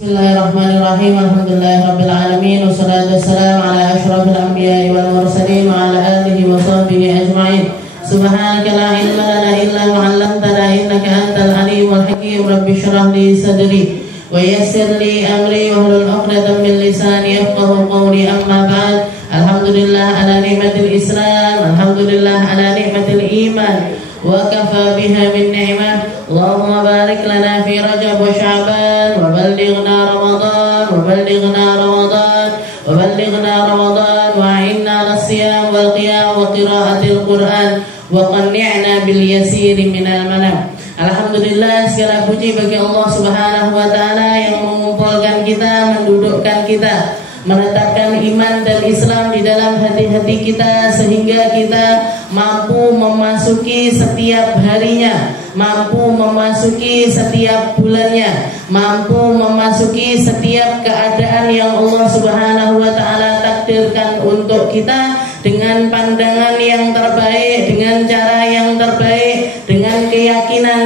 Bismillahirrahmanirrahim. Alhamdulillahirabbil alamin wassalatu wassalamu ala asyrafil anbiya'i wal mursalin wa ala alihi wa sahbihi ajma'in. Subhanaka la ilma lana illa ma 'allamtana innaka antal alimul hakim. Rabbi shrah li sadri wa yassir li amri wahlul 'uqdatam min lisani yafqahu qawli. Amma ba'd. Alhamdulillah ala ni'matil Islam, alhamdulillah ala ni'matil iman. وكفى بها من نعمة. اللهم بارك لنا في رجب وشعبان وبلغنا رمضان وأعنا على الصيام والقيام وقراءة القرآن وقنعنا باليسير من المنام. Alhamdulillah, segala puji bagi Allah Subhanahu wa taala yang mengumpulkan kita, mendudukkan kita, menetapkan iman dan Islam di dalam hati-hati kita sehingga kita mampu memasuki setiap harinya, mampu memasuki setiap bulannya, mampu memasuki setiap keadaan yang Allah Subhanahu wa taala takdirkan untuk kita dengan pandangan yang terbaik, dengan cara yang terbaik, dengan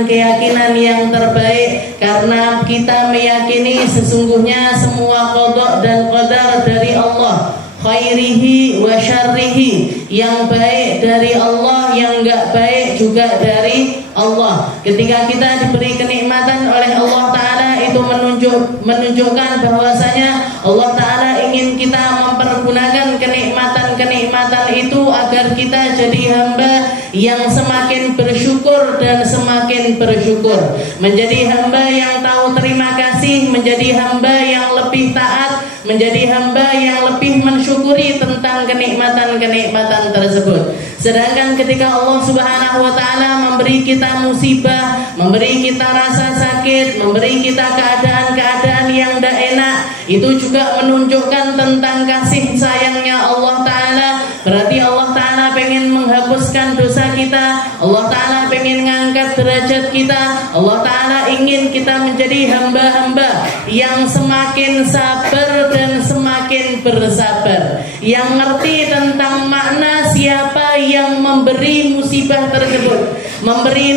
keyakinan yang terbaik, karena kita meyakini sesungguhnya semua qada dan qadar dari Allah, khairihi wa syarrihi, yang baik dari Allah, yang enggak baik juga dari Allah. Ketika kita diberi kenikmatan oleh Allah Ta'ala, itu menunjukkan bahwasanya Allah Ta'ala ingin kita mempergunakan kenikmatan itu agar kita jadi hamba yang semakin bersyukur dan semakin bersyukur, menjadi hamba yang tahu terima kasih, menjadi hamba yang lebih taat, menjadi hamba yang lebih mensyukuri tentang kenikmatan tersebut. Sedangkan ketika Allah Subhanahu wa taala memberi kita musibah, memberi kita rasa sakit, memberi kita keadaan-keadaan yang tidak enak, itu juga menunjukkan tentang kasih sayangnya Allah Ta'ala. Berarti Allah Ta'ala pengen menghapuskan dosa kita, Allah Ta'ala pengen mengangkat derajat kita, Allah Ta'ala ingin kita menjadi hamba-hamba yang semakin sabar dan semakin bersabar, yang ngerti tentang makna siapa yang memberi musibah tersebut, memberi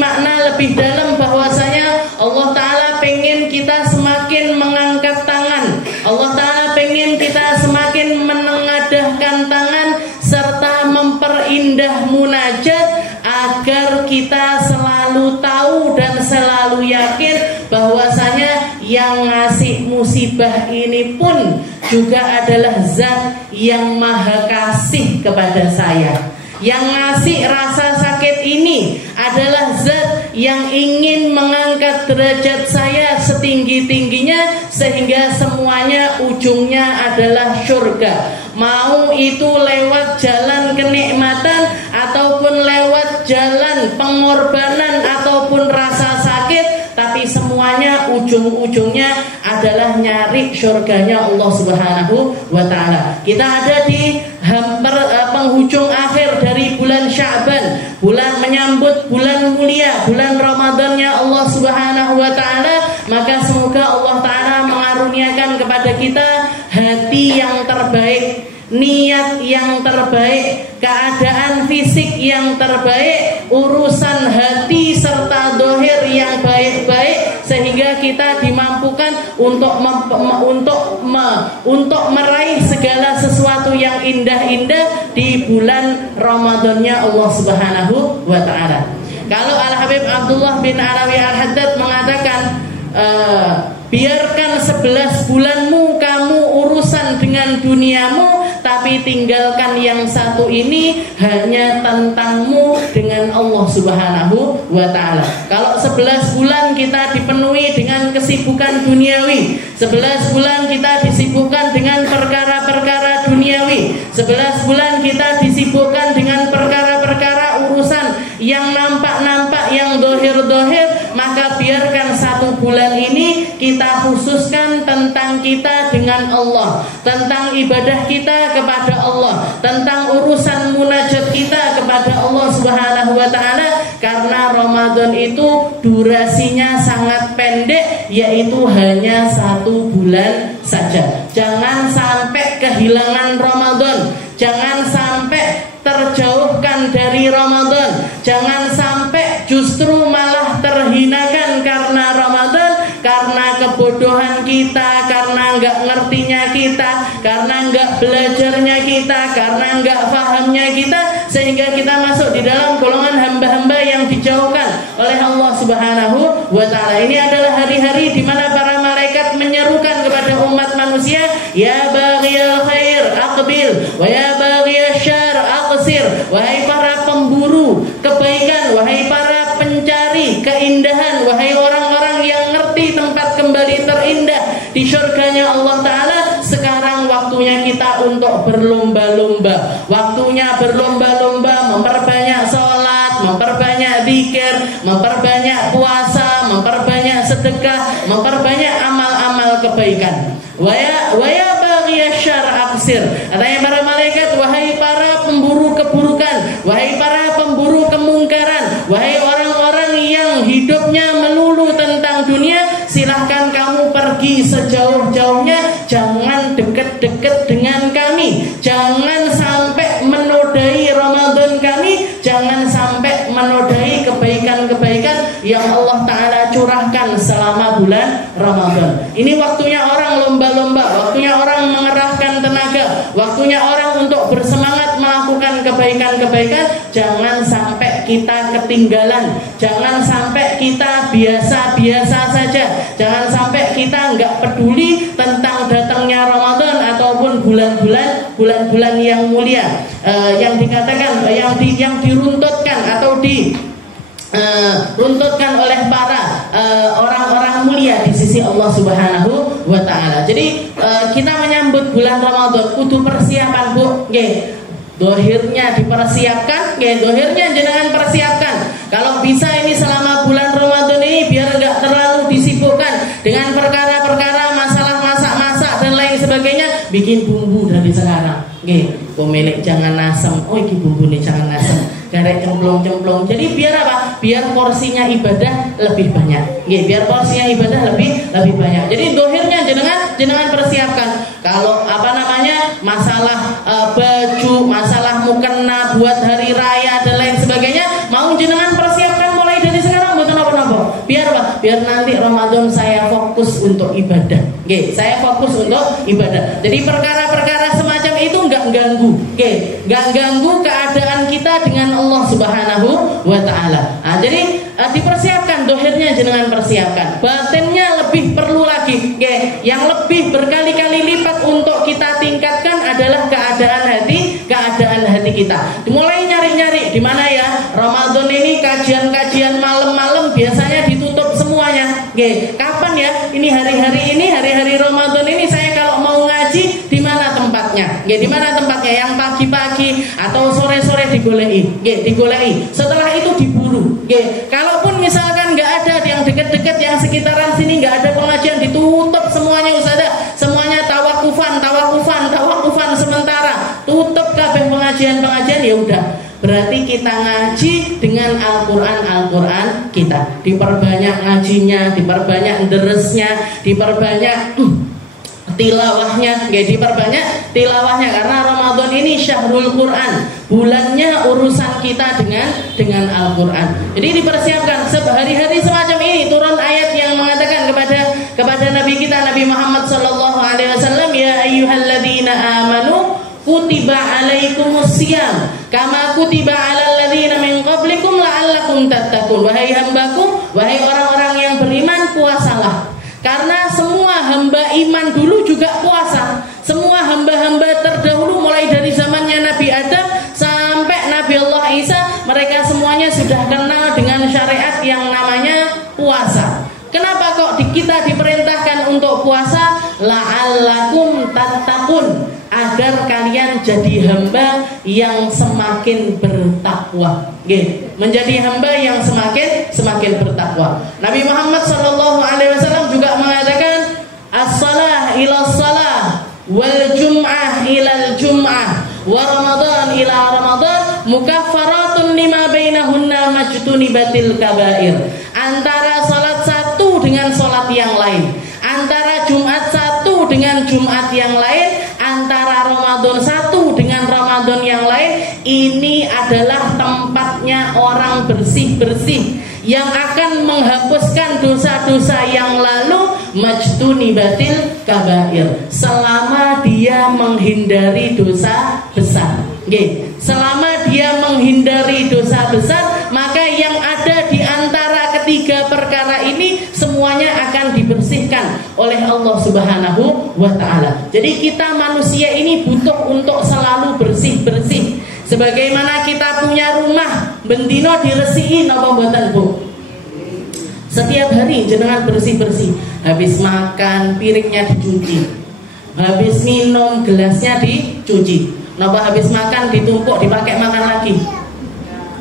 makna lebih dalam bahwasanya Allah Ta'ala pengen kita semakin mengangkat tangan, Allah Ta'ala pengen kita semakin menengadahkan tangan serta memperindah munajat agar kita selalu tahu dan selalu yakin bahwasanya yang ngasih musibah ini pun juga adalah zat yang maha kasih kepada saya. Yang ngasih rasa sakit ini adalah zat yang ingin mengangkat derajat saya setinggi-tingginya sehingga semuanya ujungnya adalah surga. Mau itu lewat jalan kenikmatan ataupun lewat jalan pengorbanan ataupun rasa sakit, tapi semuanya ujung-ujungnya adalah nyari surganya Allah Subhanahu wa taala. Kita ada di penghujung akhir dari bulan Sya'ban, bulan menyambut bulan mulia, bulan Ramadannya Allah Subhanahu wa taala. Maka semoga Allah Ta'ala mengaruniakan kepada kita hati yang terbaik, niat yang terbaik, keadaan fisik yang terbaik, urusan hati serta dohir yang baik-baik, sehingga kita dimampukan untuk meraih segala sesuatu yang indah-indah di bulan Ramadannya Allah Subhanahu wa ta'ala. Kalau Al-Habib Abdullah bin Alawi Al-Haddad mengatakan, biarkan 11 bulanmu kamu urusan dengan duniamu, tapi tinggalkan yang satu ini, hanya tentangmu dengan Allah Subhanahu wa ta'ala. Kalau 11 bulan kita dipenuhi dengan kesibukan duniawi, 11 bulan kita disibukkan dengan perkara-perkara duniawi, 11 bulan kita disibukkan dengan perkara-perkara urusan yang nampak-nampak, yang dohir-dohir, maka biarkan 1 bulan ini kita khususkan tentang kita dengan Allah, tentang ibadah kita kepada Allah, tentang urusan munajat kita kepada Allah Subhanahu wa ta'ala. Karena Ramadan itu durasinya sangat pendek, yaitu hanya 1 bulan saja. Jangan sampai kehilangan Ramadan, jangan sampai terjauhkan dari Ramadan, jangan sampai justru malah terhinakan karena Ramadan, karena kebodohan kita, karena nggak ngertinya kita, karena nggak belajarnya kita, karena nggak fahamnya kita, sehingga kita masuk di dalam golongan hamba-hamba yang dijauhkan oleh Allah Subhanahu wa Ta'ala. Ini adalah hari-hari di mana para malaikat menyerukan kepada umat manusia, ya baghiyal khair aqbil wa ya baghiyasy syarr aqsir. Wahai para pemburu kebaikan, wahai para pencari keindahan, wahai orang-orang yang ngerti tempat kembali terindah di surganya Allah Ta'ala, sekarang waktunya kita untuk berlomba-lomba. Waktunya berlomba-lomba memperbanyak sholat, memperbanyak zikir, memperbanyak puasa, memperbanyak sedekah, memperbanyak amal-amal kebaikan. Waya baghiyasy syarr aqsir. Katanya para malaikat, wahai para pemburu keburukan, wahai para pemburu kemungkaran, wahai orang-orang yang hidupnya melulu tentang dunia, silahkan kamu pergi sejauh-jauhnya, jangan dekat-dekat dengan kami, jangan sampai menodai Ramadan kami, jangan sampai menodai kebaikan-kebaikan yang Allah Ta'ala curahkan selama bulan Ramadan. Ini waktunya orang lomba-lomba, waktunya orang mengerahkan tenaga, waktunya orang untuk bersemangat melakukan kebaikan-kebaikan. Jangan sampai kita ketinggalan, jangan sampai kita biasa-biasa saja, jangan sampai kita nggak peduli tentang datangnya Ramadan ataupun bulan-bulan yang mulia, yang dikatakan yang diruntutkan atau runtutkan oleh para orang-orang mulia di sisi Allah Subhanahu wa Ta'ala. Jadi kita menyambut bulan Ramadan kudu persiapan, Bu. Nggih. Dohirnya dipersiapkan, dohirnya jenengan persiapkan. Kalau bisa ini selama bulan Ramadan ini biar enggak terlalu disibukkan dengan perkara-perkara masalah masak-masak dan lain sebagainya, bikin bumbu dari sekarang. Pemilik jangan asem. Oh, iki bumbune jangan asem. Garek cemplung-cemplung. Jadi biar apa? Biar porsinya ibadah lebih banyak. Biar porsinya ibadah lebih banyak. Jadi dohirnya jenengan persiapkan. Kalau masalah baju, masalah mukena buat hari raya dan lain sebagainya, mau jenengan persiapkan mulai dari sekarang, buat apa-apa. Biar apa? Biar nanti Ramadan saya fokus untuk ibadah. Saya fokus untuk ibadah. Jadi perkara-perkara semacam itu nggak ganggu. Nggak ganggu keadaan kita dengan Allah Subhanahu wa Ta'ala. Nah, jadi dipersiapkan, dohirnya jenengan persiapkan. Batinnya lebih perlu lagi. Yang lebih berkali-kali lipat untuk kita tingkatkan adalah keadaan hati kita. Mulai nyari-nyari di mana ya Ramadan ini kajian-kajian malam-malam biasanya ditutup semuanya. Kapan ya? Ini hari-hari Ramadan ini saya kalau mau ngaji di mana tempatnya? Di mana tempatnya? Yang pagi-pagi atau sore-sore digolei. Setelah itu diburu. Kalaupun misalkan nggak ada yang dekat-dekat yang sekitaran sini nggak ada pengajian, ditutup semuanya Ustazah. Semuanya tawakufan sementara. Tutup kabeh pengajian ya udah. Berarti kita ngaji dengan Al-Quran kita. Diperbanyak ngajinya, diperbanyak deresnya, diperbanyak tilawahnya, diperbanyak tilawahnya, karena Ramadan ini syahrul Quran, bulannya urusan kita dengan Al-Quran. Jadi dipersiapkan hari-hari semacam ini turun ayat yang mengatakan kepada Nabi kita Nabi Muhammad sallallahu alaihi wasallam, ya ayyuhalladzina amanu kutiba alaikumusiyam kama kutiba alal ladzina min qablikum la'allakum tattaqun. Wahai hambaku, wahai orang-orang yang beriman, puasalah. Karena semua hamba iman dulu juga puasa. Semua hamba-hamba terdahulu mulai dari zamannya Nabi Adam sampai Nabi Allah Isa, mereka semuanya sudah kenal dengan syariat yang namanya puasa. Kenapa kok kita diperintahkan untuk puasa? La'allakum tattaqun, agar kalian jadi hamba yang semakin bertakwa. Menjadi hamba yang semakin bertakwa. Nabi Muhammad sallallahu alaihi wasallam juga mengatakan, as-salah ila salah wal jum'ah ila jum'ah wa ramadan ila ramadan mukaffaratun lima bainahunna majtunibatil kabair. Antara salat satu dengan salat yang lain, antara Jumat satu dengan Jumat yang lain, antara Ramadan satu dengan Ramadan yang lain, ini adalah tempatnya orang bersih-bersih yang akan menghapuskan dosa-dosa yang lalu, majtunibatil kabair, selama dia menghindari dosa besar. Nggih, selama dia menghindari dosa besar, maka yang ada di antara ketiga perkara ini semuanya akan dibersihkan oleh Allah Subhanahu wa taala. Jadi kita manusia ini butuh untuk selalu bersih-bersih. Sebagaimana kita punya rumah, bendino diresihi napa mboten, Bu? Setiap hari jenengan bersih-bersih. Habis makan piringnya dicuci. Habis minum gelasnya dicuci. Napa habis makan ditumpuk dipakai makan lagi?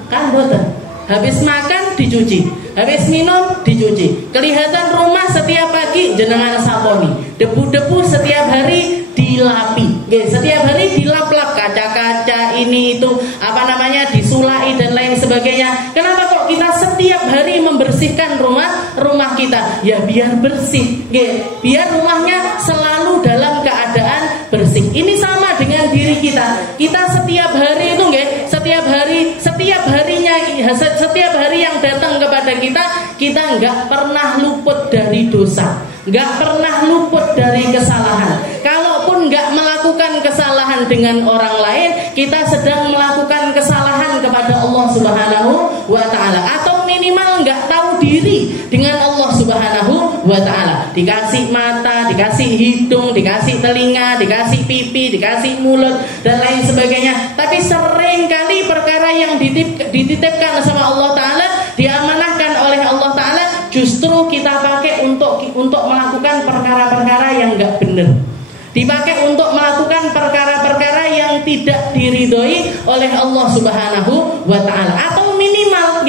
Kan mboten. Habis makan dicuci, habis minum dicuci. Kelihatan rumah setiap pagi jenengan saponi. Debu-debu setiap hari dilapi. Setiap hari dilap-lap kaca-kaca ini itu disulai dan lain sebagainya. Kenapa kok kita setiap hari membersihkan rumah kita? Ya biar bersih. Biar rumahnya selalu dalam keadaan bersih. Ini sama dengan diri kita. Kita setiap hari itu setiap hari yang datang kepada kita nggak pernah luput dari dosa, nggak pernah luput dari kesalahan. Kalaupun nggak melakukan kesalahan dengan orang lain, kita sedang melakukan kesalahan kepada Allah Subhanahu wa taala, atau minimal nggak tahu diri dengan Allah Subhanahu wa taala. Dikasih mata, dikasih hidung, dikasih telinga, dikasih pipi, dikasih mulut dan lain sebagainya. Tapi sering kali perkara yang dititipkan sama Allah taala, diamanahkan oleh Allah taala, justru kita pakai untuk melakukan perkara-perkara yang enggak benar. Dipakai untuk melakukan perkara-perkara yang tidak diridhoi oleh Allah Subhanahu wa taala, atau minimal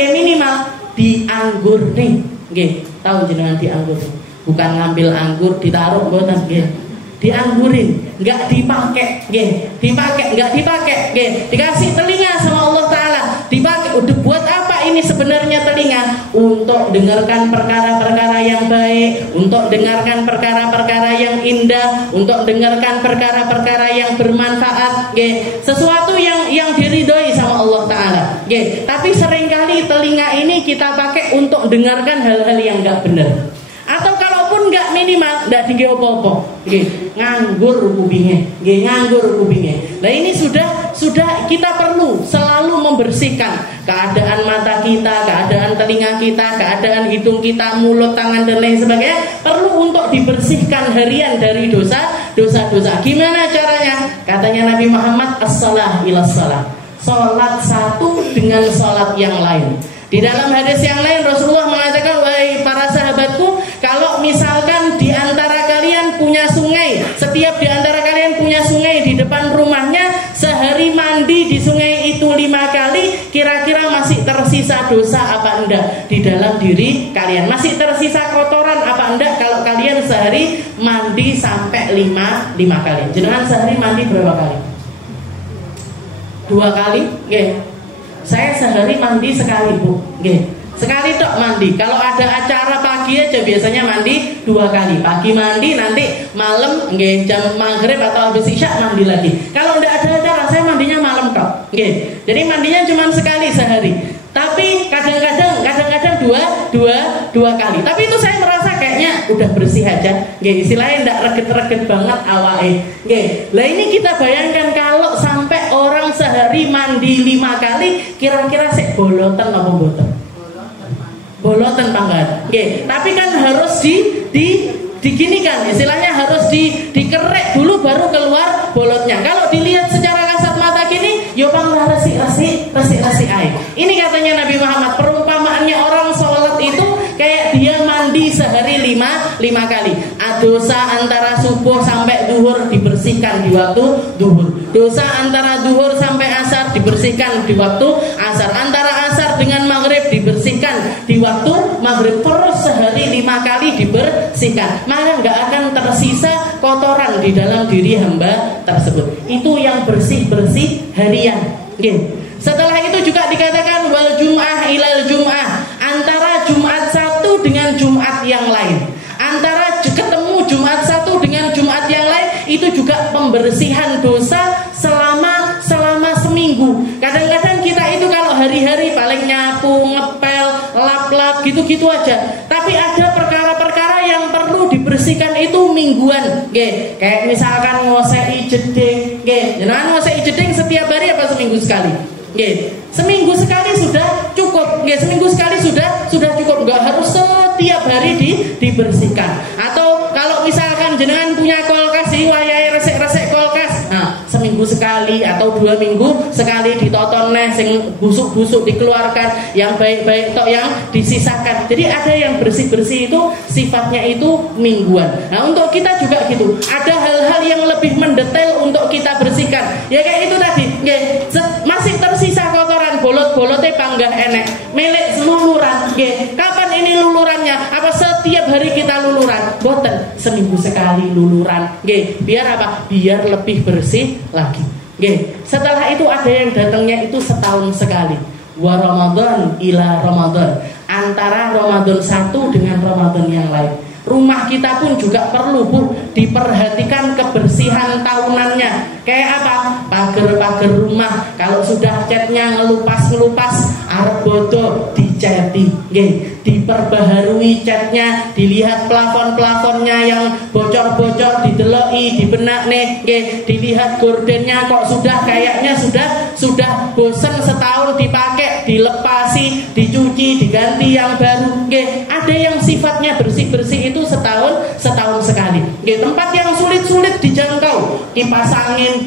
dianggur nih. Nggih, tahu jenengan dianggur. Bukan ngambil anggur ditaruh mboten nggih. Dianggurin, enggak dipakai, enggak dipakai, dikasih telinga sama Allah taala, dipakai. Buat apa ini sebenarnya telinga? Untuk dengarkan perkara-perkara yang baik, untuk dengarkan perkara-perkara yang indah, untuk dengarkan perkara-perkara yang bermanfaat, sesuatu yang diridhoi sama Allah taala. Tapi seringkali telinga ini kita pakai untuk dengarkan hal-hal yang enggak benar. Atau kalaupun enggak minimal enggak digawe apa-apa, nganggur kupingnya. Nah ini sudah kita perlu selalu membersihkan keadaan mata kita, keadaan telinga kita, keadaan hidung kita, mulut, tangan dan lain sebagainya, perlu untuk dibersihkan harian dari dosa-dosa. Gimana caranya? Katanya Nabi Muhammad, as-salah ila salah. Salat satu dengan salat yang lain. Di dalam hadis yang lain Rasulullah mengatakan, wahai para sahabatku, kalau misalkan di antara kalian punya sungai, setiap di antara kalian punya sungai di depan rumahnya, sehari mandi di sungai itu 5 kali, kira-kira masih tersisa dosa apa enggak di dalam diri kalian? Masih tersisa kotoran apa enggak kalau kalian sehari mandi sampai 5 kali? Jenengan sehari mandi berapa kali? 2 kali? Saya sehari mandi sekali, Bu. Sekali tok mandi. Kalau ada acara pagi aja biasanya mandi 2 kali. Pagi mandi, nanti malam jam maghrib atau habis isya mandi lagi. Kalau enggak ada acara, saya mandinya malam tok. Jadi mandinya cuma sekali sehari. Tapi kadang-kadang dua kali. Tapi itu saya merasa kayaknya udah bersih aja. Istilahnya enggak reget-reget banget awake. Lah ini kita bayangkan kalau sampai orang sehari mandi 5 kali, kira-kira sik boloten apa mboten? Boloten pangkat. Tapi kan harus diginikan, istilahnya harus dikerek dulu baru keluar bolotnya. Kalau dilihat secara kasat mata gini, yo panglah resik ae. Ini katanya Nabi Muhammad, perumpamaannya orang sholat itu kayak dia mandi sehari 5 kali. Dosa antara subuh sampai zuhur dibersihkan di waktu zuhur. Dosa antara zuhur sampai asar dibersihkan di waktu asar. Antara asar dengan maghrib dibersihkan di waktu maghrib. Terus sehari 5 kali dibersihkan. Maka nggak akan tersisa kotoran di dalam diri hamba tersebut. Itu yang bersih-bersih harian. Setelah itu juga dikatakan wal jum'ah ilal jum'ah, antara Jumat satu dengan Jumat yang lain. Antara ketemu Jumat satu dengan Jumat yang lain itu juga pembersihan dosa selama seminggu. Kadang-kadang kita itu kalau hari-hari paling nyapu, ngepel, lap-lap gitu-gitu aja. Tapi ada perkara-perkara yang perlu dibersihkan itu mingguan, nggih. Kayak misalkan ngosei jeding, nggih. Jenengan ngosei jeding setiap hari apa seminggu sekali? Nggih. Seminggu sekali sudah cukup, nggih. Seminggu sekali sudah cukup, enggak harus setiap hari dibersihkan. Atau kalau misalkan jenengan punya kulkas, wayahe resik-resik kulkas. Nah, seminggu sekali atau 2 minggu sekali ditoton neh, sing busuk-busuk dikeluarkan, yang baik-baik tok yang disisakan. Jadi ada yang bersih-bersih itu sifatnya itu mingguan. Nah, untuk kita juga gitu. Ada hal-hal yang lebih mendetail untuk kita bersihkan. Ya kayak itu tadi, nggih. Masih tersisa kotoran, bolot-bolotnya panggah enek, milik luluran, nggih. Kapan ini lulurannya? Apa setiap hari kita luluran? Boten, seminggu sekali luluran, nggih. Biar apa? Biar lebih bersih lagi, nggih. Setelah itu ada yang datangnya itu setahun sekali. Wa Ramadan ila Ramadan, antara Ramadan satu dengan Ramadan yang lain. Rumah kita pun juga perlu, Bu, diperhatikan kebersihan tahunannya. Kayak apa? Pagar-pagar rumah kalau sudah catnya ngelupas-ngelupas, arep bodo diceti, nggih. Diperbaharui catnya, dilihat plafon-plafonnya yang bocor-bocor dideloki, dibenakne, nggih. Dilihat gordennya kok sudah kayaknya sudah bosen setahun dipakai, dilepasi, dicuci, diganti yang baru, nggih. Ada yang sifatnya bersih-bersih itu setahun sekali. Nggih, tempat yang sulit-sulit dijangkau, kipas angin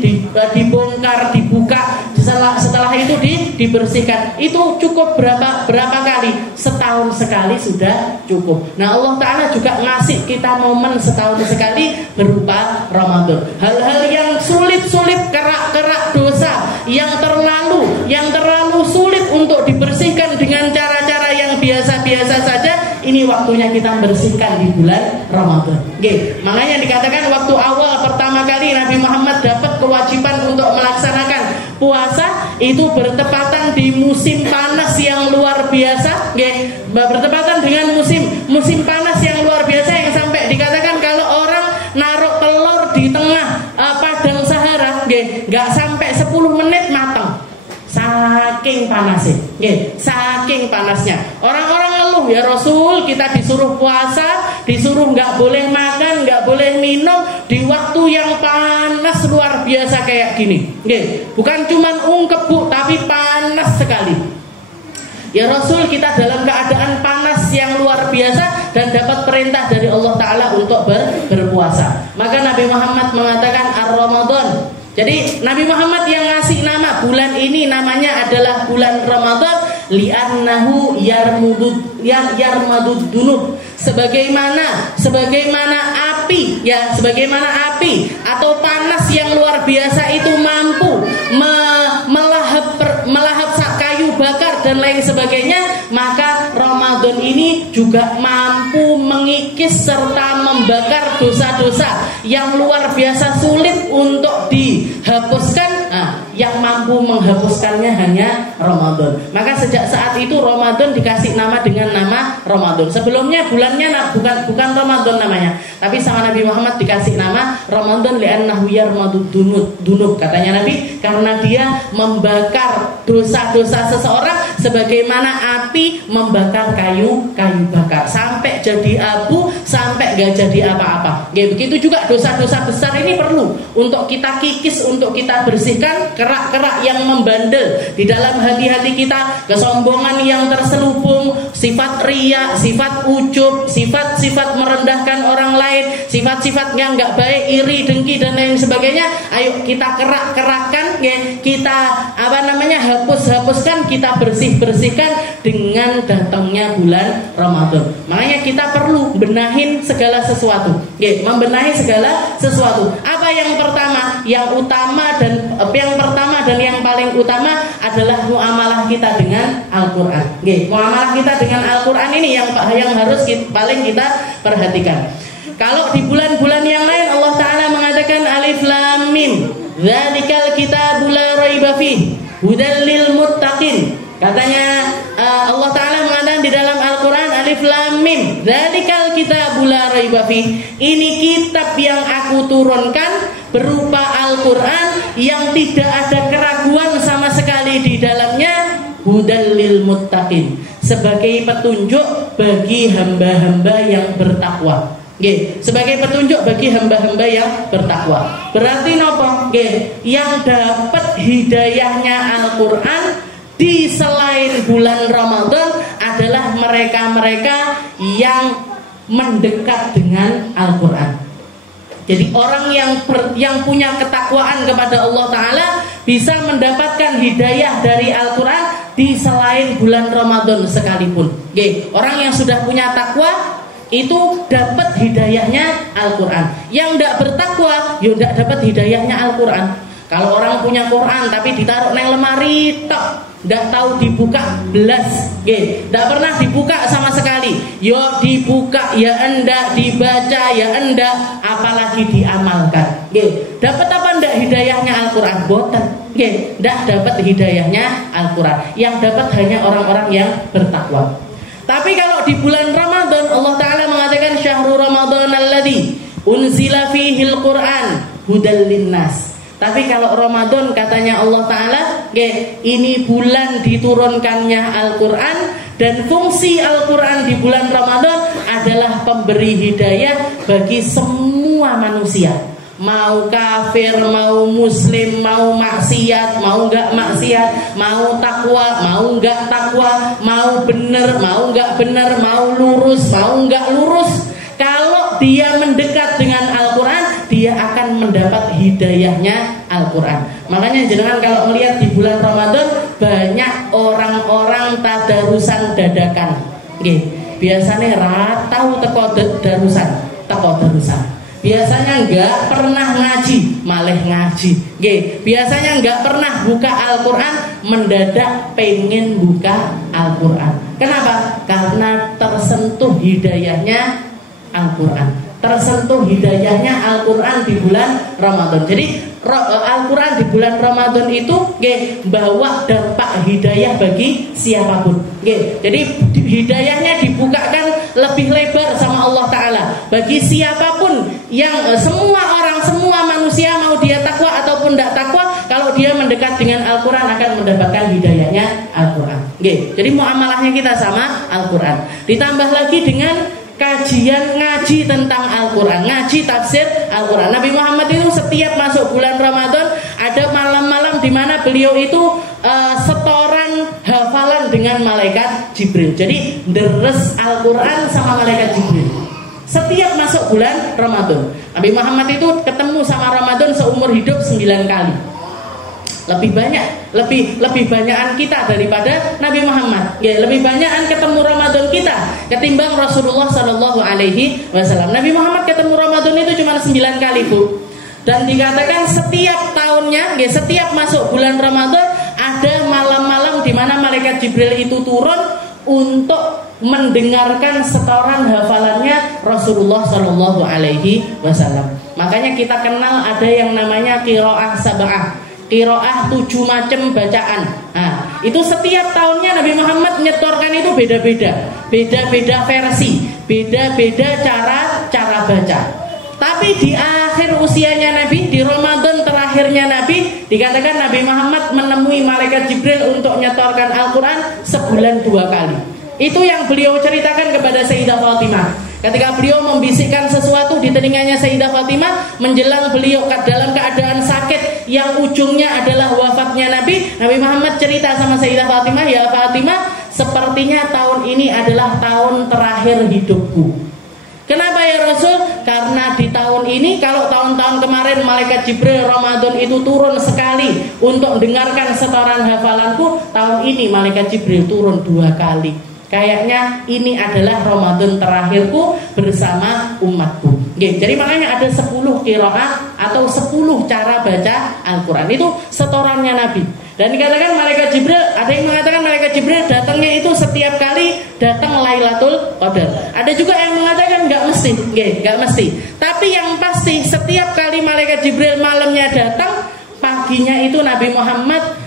dibongkar, dibuka, setelah itu dibersihkan. Itu cukup berapa kali? Setahun sekali sudah cukup. Nah, Allah Ta'ala juga ngasih kita momen setahun sekali berupa Ramadan. Hal-hal yang sulit-sulit, kerak-kerak dosa yang terlalu sulit untuk dibersihkan dengan cara-cara yang biasa-biasa saja, ini waktunya kita bersihkan di bulan Ramadan. Oke, makanya dikatakan waktu awal pertama kali Nabi Muhammad dapat kewajiban untuk melaksanakan puasa itu bertepatan di musim panas yang luar biasa. Oke, bertepatan dengan musim panas yang luar biasa yang sampai dikatakan kalau orang naruh telur di tengah padang Sahara, nggak sampai 10 menit matang. Saking panasnya, saking panasnya. Orang-orang ngeluh, ya Rasul, kita disuruh puasa, disuruh nggak boleh makan, nggak boleh minum di waktu yang panas luar biasa kayak gini. Bukan cuman ungkep, Bu, tapi panas sekali. Ya Rasul, kita dalam keadaan panas yang luar biasa dan dapat perintah dari Allah Ta'ala untuk berpuasa. Maka Nabi Muhammad mengatakan Ar-Ramadan. Jadi Nabi Muhammad yang ngasih nama bulan ini namanya adalah bulan Ramadan, li'annahu yarmadud dunub, sebagaimana api, ya, sebagaimana api atau panas yang luar biasa itu mampu melahap kayu bakar dan lain sebagainya, maka Ramadan ini juga mampu mengikis serta membakar dosa-dosa yang luar biasa sulit untuk dihapuskan. Yang mampu menghapuskannya hanya Ramadan. Maka sejak saat itu Ramadan dikasih nama dengan nama Ramadan. Sebelumnya bulannya bukan Ramadan namanya, tapi sama Nabi Muhammad dikasih nama Ramadan li'annahu yarmadud dunub, katanya Nabi, karena dia membakar dosa-dosa seseorang sebagaimana api membakar kayu bakar sampai jadi abu, sampai gak jadi apa-apa. Begitu juga dosa-dosa besar ini perlu untuk kita kikis, untuk kita bersihkan. Kerak-kerak yang membandel di dalam hati-hati kita, kesombongan yang terselubung, sifat riya, sifat ujub, sifat-sifat merendahkan orang lain, sifat-sifat yang nggak baik, iri, dengki dan lain sebagainya. Ayo kita kerak-kerakkan, kita hapuskan, kita bersihkan dengan datangnya bulan Ramadan. Makanya kita perlu benahin segala sesuatu, membenahi segala sesuatu. Apa yang pertama? Yang pertama dan yang paling utama adalah muamalah kita dengan Al-Quran. Muamalah kita dengan Al-Quran ini yang harus paling kita perhatikan. Kalau di bulan-bulan yang lain Allah Ta'ala mengatakan Alif Lam Mim, dzalikal kitabul la raiba fihi hudal lil muttaqin. Katanya Allah Ta'ala mengatakan di dalam Al-Quran Alif Lam Mim, dzalikal kitabul la raiba fihi. Ini kitab yang aku turunkan berupa Al-Quran yang tidak ada keraguan sama sekali di dalamnya, hudal lil muttaqin, sebagai petunjuk bagi hamba-hamba yang bertakwa. Nggih, sebagai petunjuk bagi hamba-hamba yang bertakwa. Berarti napa? Nggih, yang dapat hidayahnya Al-Qur'an di selain bulan Ramadan adalah mereka-mereka yang mendekat dengan Al-Qur'an. Jadi orang yang punya ketakwaan kepada Allah Ta'ala bisa mendapatkan hidayah dari Al-Quran di selain bulan Ramadan sekalipun. Oke, orang yang sudah punya takwa itu dapat hidayahnya Al-Quran. Yang tidak bertakwa, ya tidak dapat hidayahnya Al-Quran. Kalau orang punya Quran tapi ditaruh neng lemari tok, tidak tahu dibuka belas, tidak pernah dibuka sama sekali. Yo dibuka ya enggak, dibaca ya enggak, apalagi diamalkan. Dapat apa enggak hidayahnya Al-Quran? Boten. Tidak dapat hidayahnya Al-Quran. Yang dapat hanya orang-orang yang bertakwa. Tapi kalau di bulan Ramadan Allah Ta'ala mengatakan syahrul Ramadan alladzi unzila fihil Qur'an hudal linnas. Tapi kalau Ramadan katanya Allah Ta'ala, ini bulan diturunkannya Al-Quran, dan fungsi Al-Quran di bulan Ramadan adalah pemberi hidayah bagi semua manusia. Mau kafir, mau muslim, mau maksiat, mau enggak maksiat, mau takwa, mau enggak takwa, mau benar, mau enggak benar, mau lurus, mau enggak lurus. Kalau dia mendekat dengan Al-Quran, dia akan mendapat hidayahnya Al-Quran. Makanya jenengan kalau melihat di bulan Ramadan banyak orang-orang tadarusan dadakan. Biasanya ratau teko darusan. Biasanya enggak pernah ngaji, malah ngaji. Biasanya enggak pernah buka Al-Quran, mendadak pengen buka Al-Quran. Kenapa? Karena tersentuh hidayahnya Al-Quran. Tersentuh hidayahnya Al-Quran di bulan Ramadan. Jadi Al-Quran di bulan Ramadan itu bawa dampak hidayah bagi siapapun. Jadi hidayahnya dibukakan lebih lebar sama Allah Ta'ala bagi siapapun yang semua manusia, mau dia takwa ataupun tidak takwa, kalau dia mendekat dengan Al-Quran akan mendapatkan hidayahnya Al-Quran. Jadi muamalahnya kita sama Al-Quran. Ditambah lagi dengan kajian ngaji tentang Al-Quran, ngaji tafsir Al-Quran. Nabi Muhammad itu setiap masuk bulan Ramadan ada malam-malam di mana beliau itu setoran hafalan dengan malaikat Jibril. Jadi deres Al-Quran sama malaikat Jibril setiap masuk bulan Ramadan. Nabi Muhammad itu ketemu sama Ramadan seumur hidup 9 kali. Lebih banyakan kita daripada Nabi Muhammad. Lebih banyakan ketemu Ramadan kita ketimbang Rasulullah Shallallahu Alaihi Wasallam. Nabi Muhammad ketemu Ramadan itu cuma 9 kali, Bu. Dan dikatakan setiap tahunnya, setiap masuk bulan Ramadan ada malam-malam di mana malaikat Jibril itu turun untuk mendengarkan setoran hafalannya Rasulullah Shallallahu Alaihi Wasallam. Makanya kita kenal ada yang namanya qiraah sab'ah. Qiraah 7 macam bacaan. Nah, itu setiap tahunnya Nabi Muhammad nyetorkan itu beda-beda versi, beda-beda cara baca. Tapi di akhir usianya Nabi, di Ramadan terakhirnya Nabi, dikatakan Nabi Muhammad menemui malaikat Jibril untuk nyetorkan Al-Quran sebulan 2 kali. Itu yang beliau ceritakan kepada Sayyidah Fatimah. Ketika beliau membisikkan sesuatu di telinganya Sayyidah Fatimah menjelang beliau dalam keadaan sakit yang ujungnya adalah wafatnya Nabi Muhammad cerita sama Sayyidah Fatimah, "Ya Fatimah, sepertinya tahun ini adalah tahun terakhir hidupku." Kenapa ya Rasul? Karena di tahun ini, kalau tahun-tahun kemarin malaikat Jibril Ramadan itu turun sekali untuk dengarkan setoran hafalanku, tahun ini malaikat Jibril turun 2 kali. Kayaknya ini adalah Ramadan terakhirku bersama umatku. Jadi makanya ada 10 qiraah atau 10 cara baca Al-Quran. Itu setorannya Nabi. Dan dikatakan malaikat Jibril, ada yang mengatakan malaikat Jibril datangnya itu setiap kali datang Lailatul Qadar. Ada juga yang mengatakan nggak mesti. Tapi yang pasti setiap kali malaikat Jibril malamnya datang, paginya itu Nabi Muhammad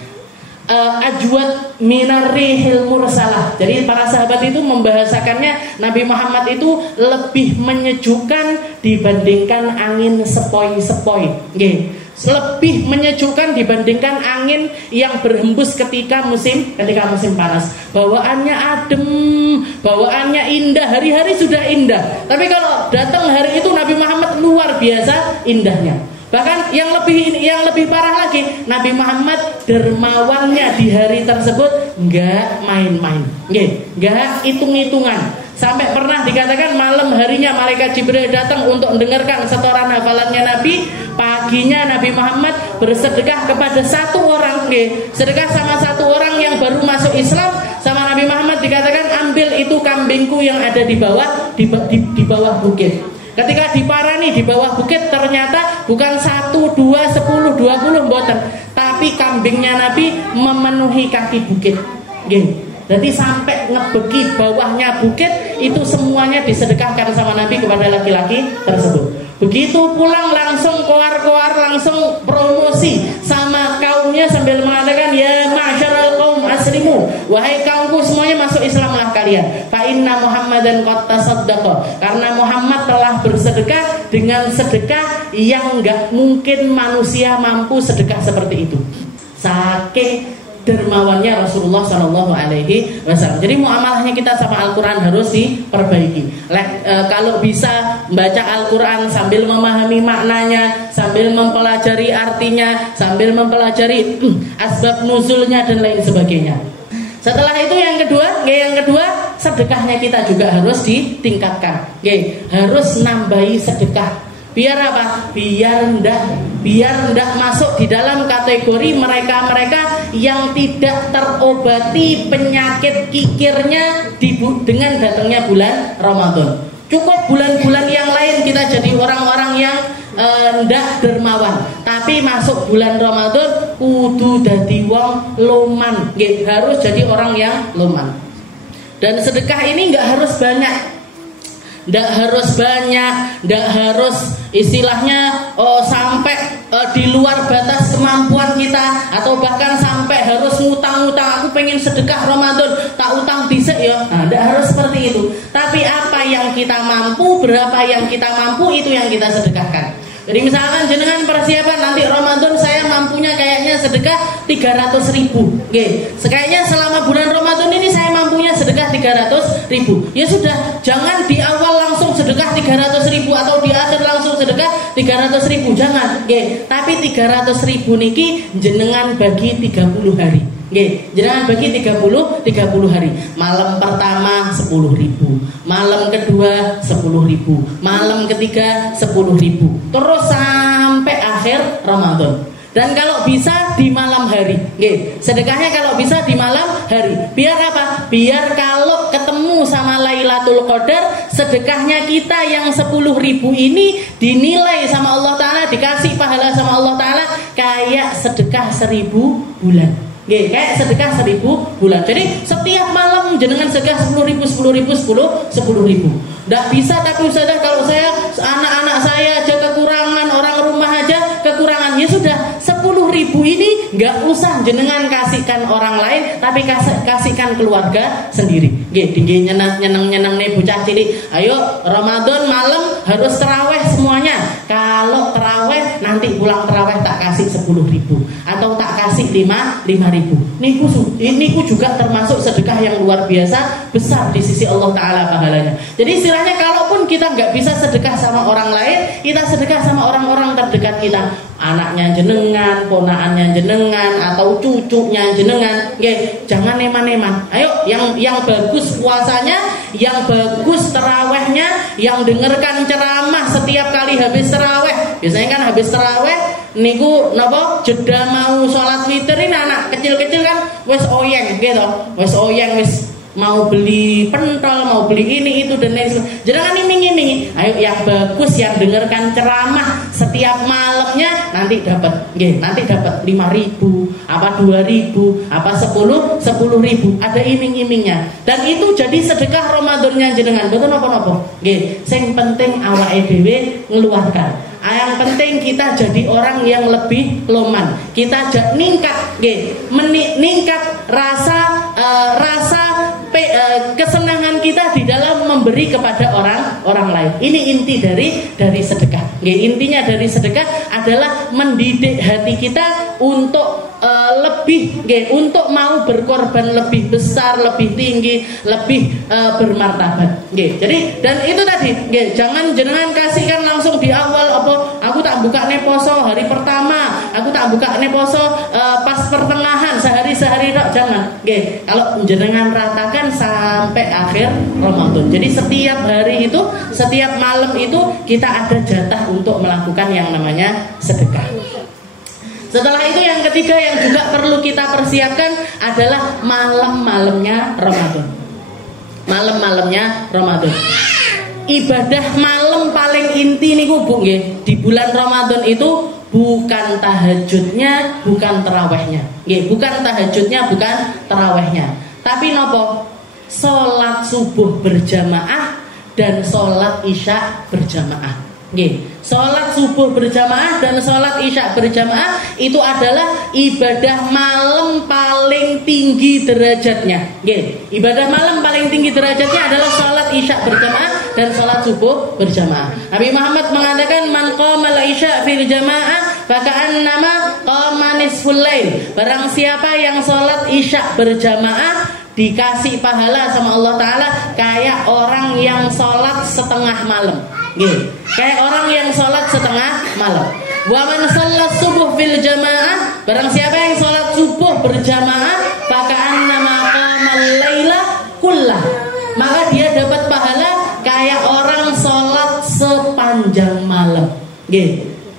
ajwad minarrihil mursalah. Jadi para sahabat itu membahasakannya Nabi Muhammad itu lebih menyejukkan dibandingkan angin sepoi-sepoi. lebih menyejukkan dibandingkan angin yang berhembus ketika musim panas. Bawaannya adem, bawaannya indah, hari-hari sudah indah. Tapi kalau datang hari itu Nabi Muhammad luar biasa indahnya. Bahkan yang lebih parah lagi, Nabi Muhammad dermawannya di hari tersebut nggak main-main, nggak hitung-hitungan. Sampai pernah dikatakan malam harinya malaikat Jibril datang untuk mendengarkan setoran hafalannya Nabi. Paginya Nabi Muhammad bersedekah kepada satu orang, sedekah sama satu orang yang baru masuk Islam. Sama Nabi Muhammad dikatakan, ambil itu kambingku yang ada di bawah bukit. Ketika diparani di bawah bukit, ternyata bukan 1, 2, 10, 20 mboten, tapi kambingnya Nabi memenuhi kaki bukit. Jadi sampai ngebeki bawahnya bukit, itu semuanya disedekahkan sama Nabi kepada laki-laki tersebut. Begitu pulang langsung koar-koar, langsung promosi sama kaumnya sambil mengatakan, ya ma'syaral qaum aslimu, wahai kaumku semuanya masuk Islamlah kalian. Fa inna Muhammadan qad tasaddaqa, karena Muhammad telah bersedekah dengan sedekah yang enggak mungkin manusia mampu sedekah seperti itu. Saking dermawannya Rasulullah Shallallahu Alaihi Wasallam. Jadi muamalahnya kita sama Al-Quran harus diperbaiki. Kalau bisa baca Al-Quran sambil memahami maknanya, sambil mempelajari artinya, sambil mempelajari asbab nuzulnya dan lain sebagainya. Setelah itu yang kedua sedekahnya kita juga harus ditingkatkan. Harus nambahi sedekah. Biar apa? Biar ndak masuk di dalam kategori mereka-mereka yang tidak terobati penyakit kikirnya dengan datangnya bulan Ramadan. Cukup bulan-bulan yang lain kita jadi orang-orang yang ndak dermawan, tapi masuk bulan Ramadan kudu dadi wong loman. Harus jadi orang yang loman. Dan sedekah ini nggak harus banyak. Nggak harus istilahnya sampai di luar batas kemampuan kita, atau bahkan sampai harus ngutang-ngutang. Aku pengen sedekah Ramadan, tak utang dhisik ya. Nggak harus seperti itu. Tapi apa yang kita mampu, berapa yang kita mampu, itu yang kita sedekahkan. Jadi misalkan jenengan persiapan nanti Ramadan, saya mampunya kayaknya sedekah 300.000. Kayaknya selama bulan Ramadan ini saya mampunya sedekah 300.000. Ya sudah, jangan di awal langsung sedekah 300.000 atau di akhir langsung sedekah 300.000, jangan. Tapi 300.000 niki jenengan bagi 30 hari. Jangan bagi 30 hari. Malam pertama 10.000, malam kedua 10.000, malam ketiga 10.000, terus sampai akhir Ramadan. Dan kalau bisa di malam hari, sedekahnya kalau bisa di malam hari. Biar apa? Biar kalau ketemu sama Lailatul Qadar, sedekahnya kita yang 10.000 ini dinilai sama Allah Ta'ala, dikasih pahala sama Allah Ta'ala kayak sedekah 1000 bulan. Kayak sedekah 1000 bulan. Jadi setiap malam jenengan sedekah 10.000. Nggak bisa, tapi Ustazah kalau saya anak-anak saya aja kekurangan, orang rumah aja kekurangan, ya sudah 10.000 ini nggak usah jenengan kasihkan orang lain, tapi kasihkan keluarga sendiri. Nyeneng nih bocah cilik. Ayo Ramadan malam harus terawih semuanya. Kalau terawih nanti pulang terawih tak kasih 10.000 atau tak kasih 5.000. Niku juga termasuk sedekah yang luar biasa besar di sisi Allah Ta'ala pahalanya. Jadi istilahnya kalaupun kita nggak bisa sedekah sama orang lain, kita sedekah sama orang-orang terdekat kita. Anaknya jenengan, ponaannya jenengan, atau cucunya jenengan. Jangan neman-neman. Ayo yang bagus puasanya, yang bagus terawihnya, yang dengarkan ceramah setiap kali habis terawih. Biasanya kan habis terawih niku napa jeda mau sholat witir, ini anak kecil-kecil kan wis oyeng gitu. Wis oyeng, wis mau beli pentol, mau beli ini itu dan lain sebagainya. Jangan iming-imingi. Ayo yang bagus, yang dengarkan ceramah setiap malamnya, nanti dapat 5.000, apa 2.000, apa 10.000, ada iming-imingnya. Dan itu jadi sedekah Ramadannya jenengan. Betul napa-napa? Sing penting awake dhewe ngeluarkan. Yang penting kita jadi orang yang lebih loman. Kita ningkat, meningkat rasa kesenangan kita di dalam memberi kepada orang lain. Ini inti dari sedekah. Intinya dari sedekah adalah mendidik hati kita untuk lebih, untuk mau berkorban lebih besar, lebih tinggi, lebih bermartabat. Jadi dan itu tadi, jangan jenengan kasihkan langsung di awal apa aku tak buka poso hari pertama, aku tak buka poso pas pertengahan sehari tok, jangan. Kalau jenengan ratakan sampai akhir Ramadan. Jadi setiap hari itu, setiap malam itu kita ada jatah untuk melakukan yang namanya sedekah. Setelah itu yang ketiga yang juga perlu kita persiapkan adalah malam-malamnya Ramadan. Malam-malamnya Ramadan. Ibadah malam paling inti niku Bu nggih, di bulan Ramadan itu bukan tahajudnya, bukan tarawihnya. Bukan tahajudnya, bukan tarawihnya. Tapi nopo? Salat subuh berjamaah dan salat isya berjamaah. Sholat subuh berjamaah dan sholat isya berjamaah itu adalah ibadah malam paling tinggi derajatnya. Ibadah malam paling tinggi derajatnya adalah sholat isya berjamaah dan sholat subuh berjamaah. Nabi Muhammad mengatakan man qama al-isya fil jamaah faka'annama qama nisful lail. Barang siapa yang sholat isya berjamaah dikasih pahala sama Allah Ta'ala kayak orang yang sholat setengah malam. Kayak orang yang sholat setengah malam. Wa man shallat subuh fil jamaah, barang siapa yang sholat subuh berjamaah, faka'annama qamal laila kullah, maka dia dapat pahala kayak orang sholat sepanjang malam.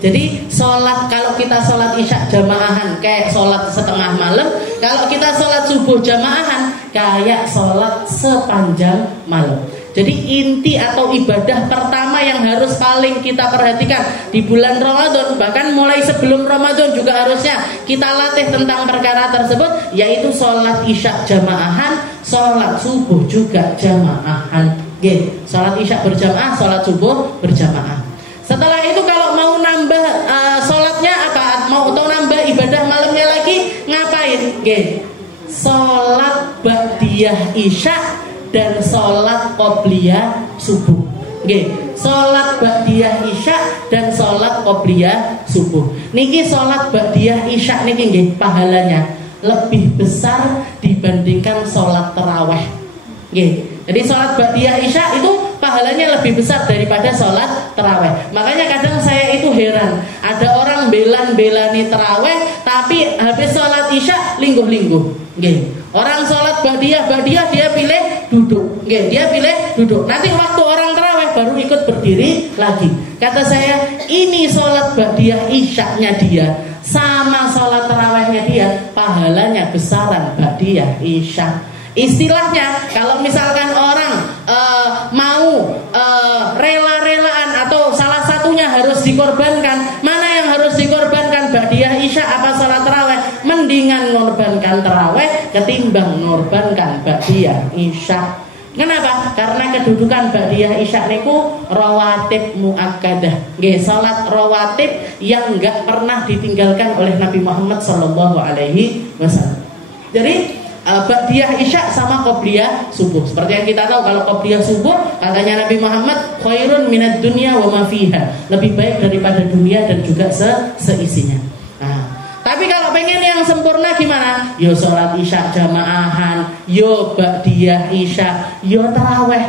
Jadi sholat, kalau kita sholat isya jamaahan kayak sholat setengah malam, kalau kita sholat subuh jamaahan kayak sholat sepanjang malam. Jadi inti atau ibadah pertama yang harus paling kita perhatikan di bulan Ramadan, bahkan mulai sebelum Ramadan juga harusnya kita latih tentang perkara tersebut, yaitu sholat isya jamaahan, sholat subuh juga jamaahan. Sholat isya berjamaah, sholat subuh berjamaah. Setelah itu kalau mau nambah sholatnya apa? Mau atau nambah ibadah malamnya lagi ngapain? Sholat ba'diyah isya dan sholat qobliyah subuh. Sholat ba'diyah isya dan sholat qobliyah subuh. Niki sholat ba'diyah isya niki pahalanya lebih besar dibandingkan sholat taraweh. Jadi sholat ba'diyah isya itu pahalanya lebih besar daripada sholat taraweh. Makanya kadang saya itu heran, ada orang belani taraweh tapi habis sholat isya lingguh-lingguh. Orang sholat ba'diyah dia pilih duduk. Dia pilih duduk. Nanti waktu orang taraweh baru ikut berdiri lagi. Kata saya, ini sholat ba'diyah isyaknya dia sama sholat tarawehnya dia, pahalanya besaran ba'diyah isya. Istilahnya kalau misalkan orang mau rela-relaan atau salah satunya harus dikorbankan, mana yang harus dikorbankan, ba'diyah isya apa sholat taraweh? Mendingan mengorbankan taraweh ketimbang mengorbankan ba'diyah isya. Kenapa? Karena kedudukan ba'diyah isya niku rawatib muakkadah. Salat rawatib yang enggak pernah ditinggalkan oleh Nabi Muhammad SAW. Jadi ba'diyah isya sama qobliyah subuh. Seperti yang kita tahu, kalau qobliyah subuh katanya Nabi Muhammad khairun minad dunya wa ma fiha, lebih baik daripada dunia dan juga seisinya. Tapi kalau pengen yang sempurna gimana? Yo sholat isya jamaahan, yo ba'diyah isya, yo taraweh.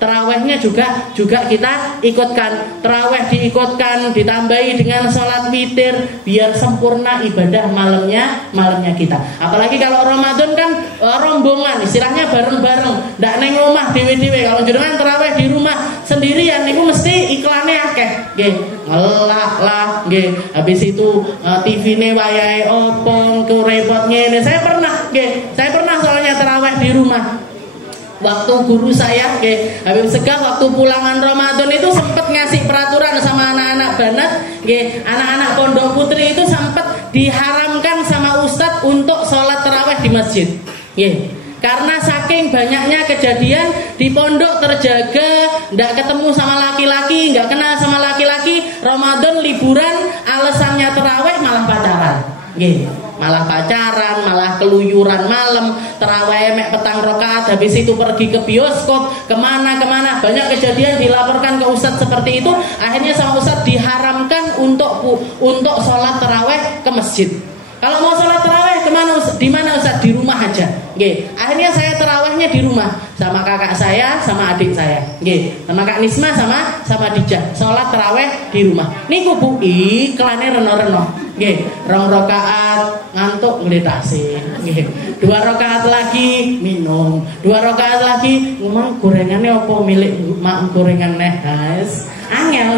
Tarawehnya juga kita ikutkan. Taraweh diikutkan, ditambahi dengan sholat witir biar sempurna ibadah malamnya kita. Apalagi kalau Ramadan kan rombongan, istilahnya bareng-bareng, ndak neng omah dewe-dewe. Kalau jenengan taraweh di rumah sendirian niku mesti iklannya akeh. Ngelak lah, habis itu TV-ne wayahe opong ke repot ngene. Saya pernah soalnya taraweh di rumah. Waktu guru saya, Habib Segaf, waktu pulangan Ramadan itu sempat ngasih peraturan sama anak-anak Banat, anak-anak Pondok Putri itu sempat diharamkan sama Ustadz untuk sholat taraweh di masjid. Karena saking banyaknya kejadian di pondok terjaga, nggak ketemu sama laki-laki, nggak kenal sama laki-laki, Ramadan liburan, alasannya taraweh malah pacaran. malah pacaran, malah keluyuran malam, terawih mek petang rakaat, habis itu pergi ke bioskop, kemana-kemana. Banyak kejadian dilaporkan ke Ustadz seperti itu. Akhirnya sama Ustadz diharamkan untuk sholat terawih ke masjid. Kalau mau sholat terawih kemana? Di mana Ustaz? Di rumah aja. Nggih. Akhirnya saya terawihnya di rumah sama kakak saya, sama adik saya. Nggih. Sama Kak Nisma sama Dija. Sholat terawih di rumah. Niku Bu, iklane reno-reno. Nggih. 2 rakaat ngantuk ngletasi. Nggih. 2 rakaat lagi minum. 2 rakaat lagi ngomong gorengannya apa milik mak gorengan Nehas. Angel.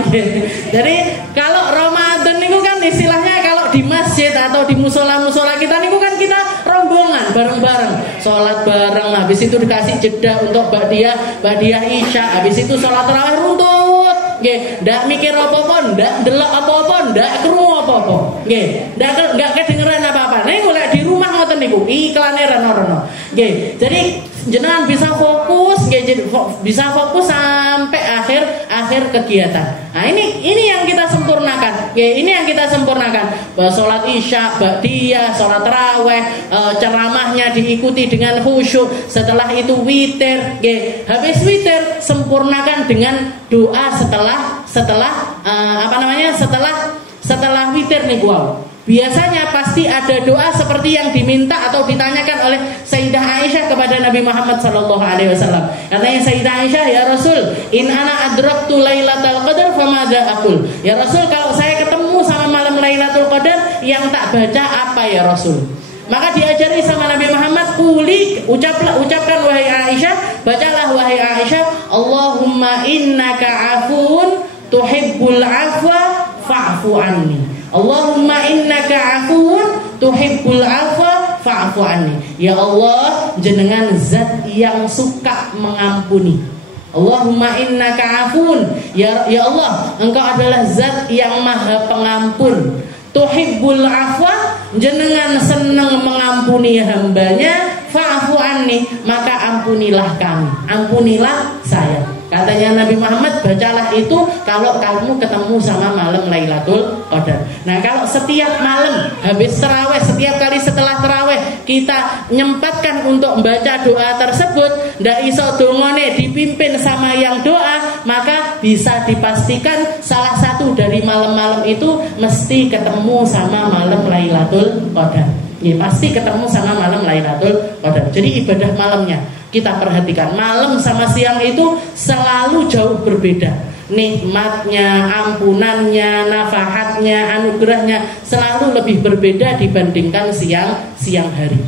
Jadi kalau Ramadan niku kan istilahnya kalau di masjid atau di musola-musola kita niku kan kita rombongan bareng-bareng, sholat bareng, habis itu dikasih jeda untuk ba'diyah isya, habis itu sholat tarawih runtut, nggih, ndak mikir apa-apa, ndak delok apa-apa, ndak krungu apa-apa, nggih, ndak kedengeran apa-apa. Niku lek di rumah ngoten niku iklane reno-reno. Nggih, jadi jenengan bisa fokus, nggih, bisa fokus sampai akhir kegiatan. Nah, ini yang kita sempurnakan. Ya, ini yang kita sempurnakan. Salat Isya, ba'diyah, salat tarawih, ceramahnya diikuti dengan khusyuk. Setelah itu witir, ya. Habis witir sempurnakan dengan doa setelah witir nih wow. Biasanya pasti ada doa seperti yang diminta atau ditanyakan oleh Sayyidah Aisyah kepada Nabi Muhammad SAW. Katanya Sayyidah Aisyah, ya Rasul, in ana adraktu Lailatul Qadar famadza aqul. Ya Rasul, kalau saya ketemu sama malam Lailatul Qadar, yang tak baca apa ya Rasul? Maka diajari sama Nabi Muhammad, ucapkan wahai Aisyah, bacalah wahai Aisyah, Allahumma innaka afun tuhibbul afwa fa'fu anni. Allahumma innaka afuun tuhibbul afwa fa'fu anni. Ya Allah, jenengan zat yang suka mengampuni. Allahumma innaka afuun. Ya Allah, engkau adalah zat yang maha pengampun. Tuhibbul afwa, jenengan senang mengampuni hambanya. Fa'fu anni, maka ampunilah kami, ampunilah saya. Katanya Nabi Muhammad, bacalah itu kalau kamu ketemu sama malam Lailatul Qadar. Nah, kalau setiap malam habis tarawih, setiap kali setelah tarawih kita nyempatkan untuk membaca doa tersebut, ndak iso dongane dipimpin sama yang doa, maka bisa dipastikan salah satu dari malam-malam itu mesti ketemu sama malam Lailatul Qadar. Ya, pasti ketemu sama malam Lailatul Qadar. Jadi ibadah malamnya kita perhatikan, malam sama siang itu selalu jauh berbeda. Nikmatnya, ampunannya, nafahatnya, anugerahnya selalu lebih berbeda dibandingkan siang hari.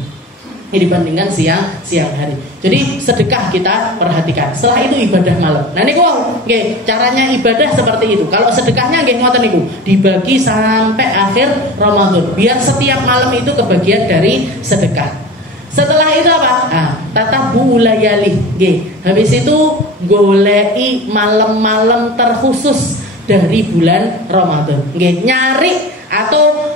Dibandingkan siang hari. Jadi sedekah kita perhatikan. Setelah itu ibadah malam. Nah niku nggih, caranya ibadah seperti itu. Kalau sedekahnya nggih ngoten niku, dibagi sampai akhir Ramadan. Biar setiap malam itu kebagian dari sedekah. Setelah itu apa? Tatabu layali. Nggih. Habis itu goleki malam-malam terkhusus dari bulan Ramadan. Nggih, nyari atau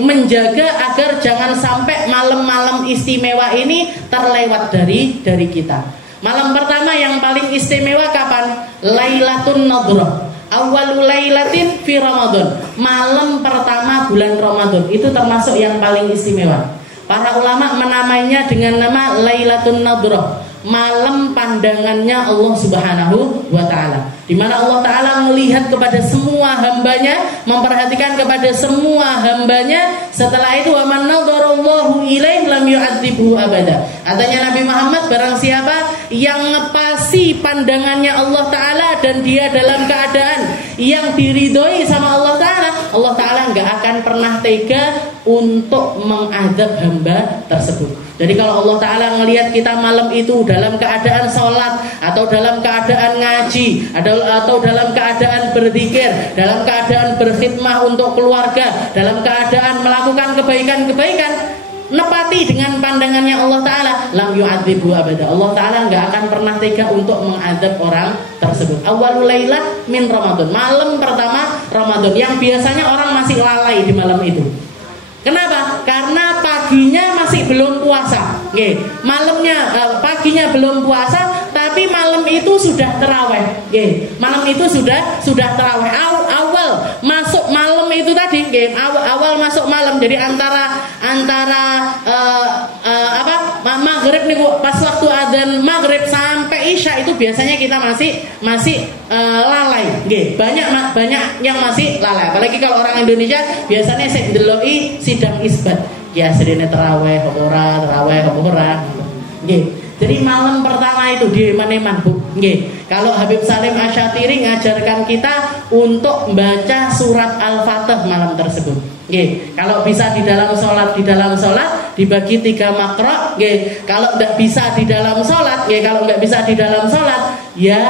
menjaga agar jangan sampai malam-malam istimewa ini terlewat dari kita. Malam pertama yang paling istimewa kapan? Lailatul Nadrah. Awalul lailatin fi Ramadan. Malam pertama bulan Ramadan itu termasuk yang paling istimewa. Para ulama menamainya dengan nama Lailatul Nadrah. Malam pandangannya Allah Subhanahu wa ta'ala, di mana Allah ta'ala melihat kepada semua hambanya, memperhatikan kepada semua hambanya. Setelah itu wa man nadharallahu ilaihi lam yu'adzibuhu abada. Katanya Nabi Muhammad, barang siapa yang ngepasi pandangannya Allah ta'ala dan dia dalam keadaan yang diridhoi sama Allah ta'ala enggak akan pernah tega untuk mengadab hamba tersebut. Jadi kalau Allah Ta'ala ngelihat kita malam itu dalam keadaan sholat, atau dalam keadaan ngaji, atau dalam keadaan berzikir, dalam keadaan berkhidmah untuk keluarga, dalam keadaan melakukan kebaikan-kebaikan, nepati dengan pandangannya Allah Ta'ala, lam yu'adzibu abada. Allah Ta'ala nggak akan pernah tega untuk mengadab orang tersebut. Awalul lailah min Ramadan. Malam pertama Ramadan, yang biasanya orang masih lalai di malam itu. Kenapa? Karena paginya masih belum puasa. Nggih. Malamnya paginya belum puasa, tapi malam itu sudah tarawih. Nggih. Malam itu sudah tarawih. Awal masuk malam itu tadi, game awal masuk malam. Jadi antara maghrib nih Bu, pas waktu adzan maghrib sampai isya itu biasanya kita masih lalai. Nggih, banyak yang masih lalai. Apalagi kalau orang Indonesia biasanya sik ndeloki sidang isbat. Ya sedene tarawih ora. Nggih. Jadi malam pertama itu di eman-eman Bu. Nggih. Kalau Habib Salim Asyatiri ngajarkan kita untuk membaca surat Al-Fatih malam tersebut. Nggih. Kalau bisa di dalam sholat dibagi 3 makro. Nggih. Kalau tidak bisa di dalam sholat, ya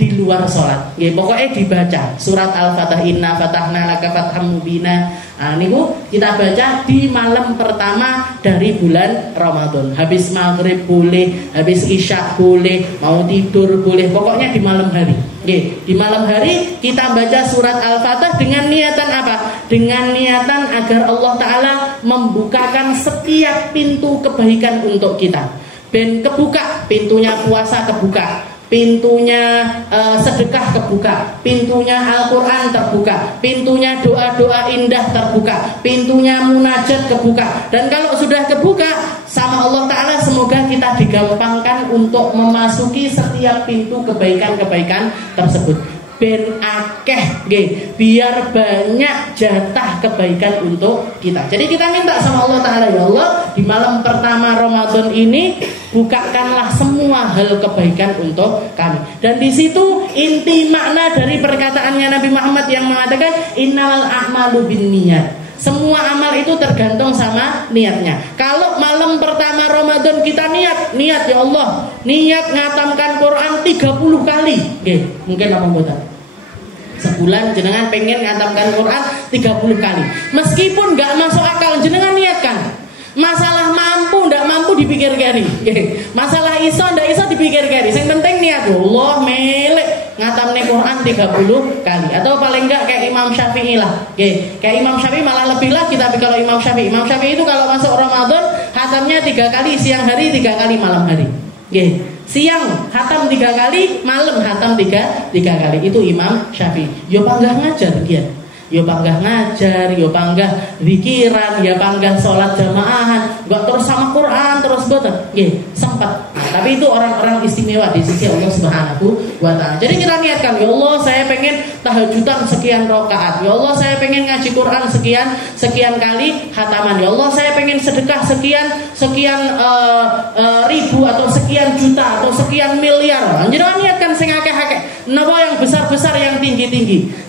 di luar sholat. Nggih, pokoknya dibaca surat Al-Fatih, inna fatahna laka fatham mubina. Niku kita baca di malam pertama dari bulan Ramadan. Habis maghrib boleh, habis isya boleh, mau tidur boleh, pokoknya di malam hari. Nggih, di malam hari kita baca surat Al-Fatih dengan niatan apa? Dengan niatan agar Allah Ta'ala membukakan setiap pintu kebaikan untuk kita. Ben kebuka, pintunya puasa kebuka, pintunya sedekah kebuka, pintunya Al-Quran terbuka, pintunya doa-doa indah terbuka, pintunya munajat kebuka. Dan kalau sudah kebuka sama Allah Ta'ala, semoga kita digampangkan untuk memasuki setiap pintu kebaikan-kebaikan tersebut. Ben akeh nggih, biar banyak jatah kebaikan untuk kita. Jadi kita minta sama Allah Ta'ala, ya Allah, di malam pertama Ramadan ini bukakanlah semua hal kebaikan untuk kami. Dan di situ inti makna dari perkataannya Nabi Muhammad yang mengatakan innamal a'malu binniyat. Semua amal itu tergantung sama niatnya. Kalau malam pertama Ramadan kita niat ya Allah, niat ngatamkan Quran 30 kali. Nggih, mungkin apa mboten? Sebulan jenengan pengen ngatamkan Quran 30 kali. Meskipun enggak masuk akal, jenengan niatkan. Masalah mampu ndak mampu dipikir-kiri. Masalah iso ndak iso dipikir-kiri. Yang penting niat. Allah melek ngatamne Quran 30 kali. Atau paling enggak kayak Imam Syafi'i lah. Kayak Imam Syafi'i malah lebih lah kita. Kalau Imam Syafi'i itu kalau masuk Ramadan hatamnya 3 kali, siang hari 3 kali, malam hari. Siang hatam 3 kali, malam hatam 3 kali. Itu Imam Syafi'i. Yo panggah ngajar dia. Yo panggah ngajar, yo panggah zikiran, ya panggah sholat jamaahan, enggak terus sama Quran terus boten. Nggih, sempat. Tapi itu orang-orang istimewa di sisi Allah Subhanahu wa Ta'ala. Jadi kita niatkan, ya Allah saya pengen tahajudan sekian rakaat. Ya Allah saya pengen ngaji Quran sekian kali khataman. Ya Allah saya pengen sedekah sekian ribu atau sekian juta atau sekian miliar. Jenengan niatkan sing akeh-akeh. Napa yang besar-besar, yang tinggi-tinggi.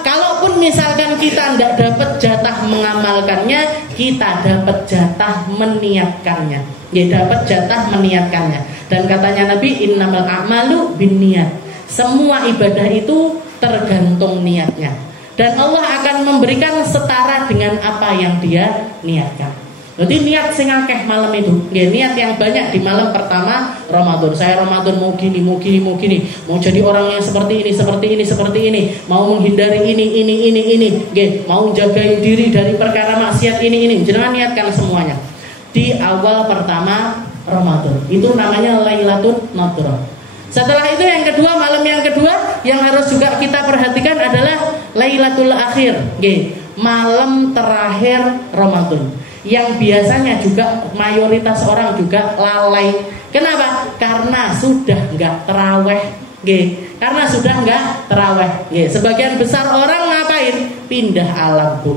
Kalaupun misalkan kita tidak dapat jatah mengamalkannya, kita dapat jatah meniatkannya. Ya, dapat jatah meniatkannya. Dan katanya Nabi, innamal a'malu binniyat. Semua ibadah itu tergantung niatnya. Dan Allah akan memberikan setara dengan apa yang dia niatkan. Jadi niat sing akeh malam itu, niat yang banyak di malam pertama Ramadan. Saya Ramadan mau gini, mau jadi orang yang seperti ini, mau menghindari ini, mau jagain diri dari perkara maksiat ini. Jangan niatkan semuanya di awal pertama Ramadan. Itu namanya Lailatul Nadrah. Setelah itu yang kedua, malam yang kedua yang harus juga kita perhatikan adalah Lailatul Akhir, malam terakhir Ramadan. Yang biasanya juga mayoritas orang juga lalai. Kenapa? Karena sudah enggak tarawih. Karena sudah enggak tarawih. Sebagian besar orang ngapain? Pindah alam, Bu.